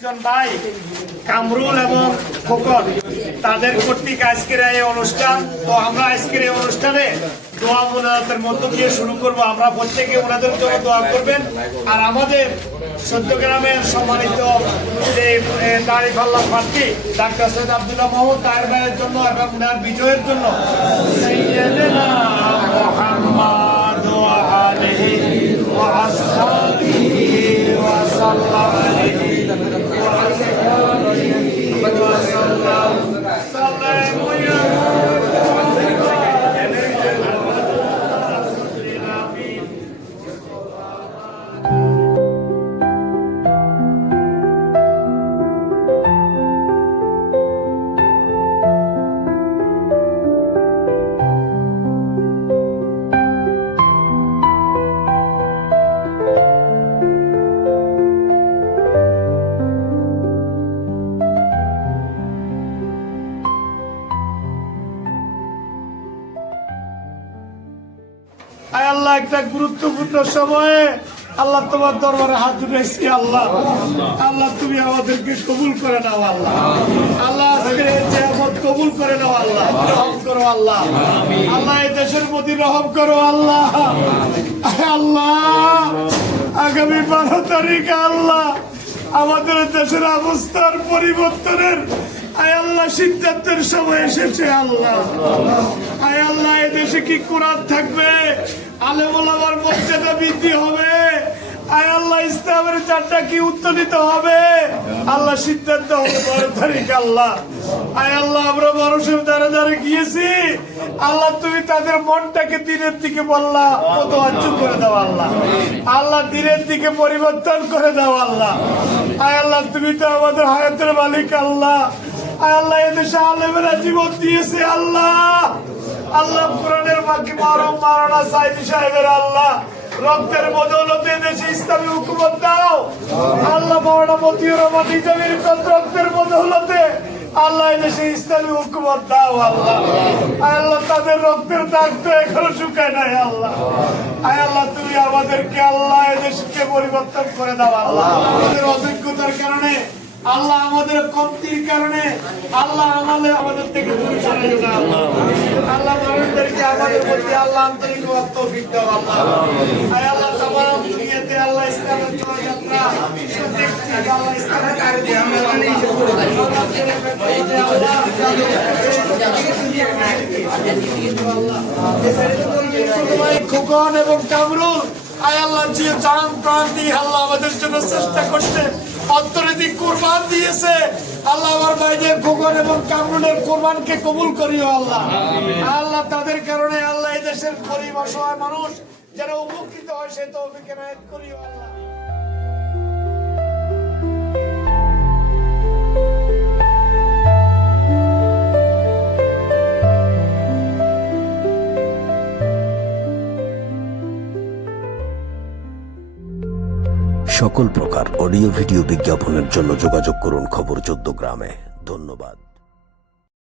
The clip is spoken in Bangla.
ভাই, কামরুল এবং খোকন, তাদের কর্তৃক আজকের এই অনুষ্ঠান, তো আমরা আজকের এই অনুষ্ঠানে দোয়া মোনাজাতের মধ্য দিয়ে শুরু করব। আমরা প্রত্যেকে ওনাদের জন্য দোয়া করবেন। আর আমাদের সদ্যগ্রামের সম্মানিত যে দাড়ি পাল্লা প্রার্থী ডাক্তার সৈয়দ আব্দুল্লাহ মোহাম্মদ তাহের ভাইয়ের জন্য এবং বিজয়ের জন্য। আয় আল্লাহ, একটা গুরুত্বপূর্ণ সময়ে আল্লাহ তোমার দরবারে হাত উঠেছি আল্লাহ। আল্লাহ, তুমি আমাদেরকে কবুল করে নাও, আল্লাহ। আল্লাহ, আজকে যেমন কবুল করে নাও, আল্লাহ। রহম করো, আল্লাহ। আল্লাহ, এই দেশের প্রতি রহম করো, আল্লাহ। আল্লাহ, আগামী বারো তারিখ আল্লাহ, আমাদের দেশের অবস্থার পরিবর্তনের, আয় আল্লাহ, সিদ্ধান্তের সময় এসেছে, আল্লাহ। আয় আল্লাহ এ দেশে কি কোরআন থাকবে? আলেমুলামার মর্যাদা বৃদ্ধি হবে। আল্লাহ চারটা কি হবে? আল্লাহ সিদ্ধান্ত হবে বারো আল্লাহ। আল্লাহ, আমরা গিয়েছি। আল্লাহ, তুমি তাদের মনটাকে দিনের দিকে বললা কত অজ্জ করে দাও আল্লাহ। আল্লাহ, দিনের দিকে পরিবর্তন করে দাও আল্লাহ। আয় আল্লাহ, তুমি তো আমাদের হায়াতের মালিক, আল্লাহ। আয় আল্লাহ, এদেশে আলেমেরা জীবন দিয়েছে, আল্লাহ। আল্লাহ কোরআনের বাকি মারো মারানা সাইদি সাহেবের আল্লাহ। রক্তের বদৌলতে দেশে ইসলামী হুকুমত দাও। আল্লাহ মাওলানা মতিউর রহমান নিজামীর রক্তের বদৌলতে আল্লাহ দেশে ইসলামী হুকুমত দাও আল্লাহ। আল্লাহ, তাদের রক্তের দাগ তো এখনও শুকায় নাই আল্লাহ। আয় আল্লাহ, তুমি আমাদেরকে আল্লাহ এদেশকে পরিবর্তন করে দাও আল্লাহ। আমাদের অযোগ্যতার কারণে আল্লাহ আমাদের কমতির কারণে আল্লাহ আমাদের আমাদের থেকে দূরে না। আল্লাহ মানুষদেরকে আমাদের প্রতি আল্লাহ আন্তরিক দাও আল্লাহ। আল্লাহ দুনিয়াতে আল্লাহ ইসলামের জয়যাত্রা আল্লাহ ইসলামের এবং কামরুল, আয় আল্লাহ যে প্রাণ দিয়ে আল্লাহ আমাদের জন্য চেষ্টা করছে কোরবান দিয়েছে। আল্লাহ আমার ভাইদের খোকন এবং কোরবান কোরবানকে কবুল করিও আল্লাহ। আল্লাহ তাদের কারণে আল্লাহ এই দেশের গরিব অসহায় মানুষ যারা উপকৃত হয় সে তো অভিজ্ঞানায়ত করিও আল্লাহ। সকল প্রকার অডিও ভিডিও বিজ্ঞাপনের জন্য যোগাযোগ করুন খবর চোদ্দ গ্রামে। ধন্যবাদ।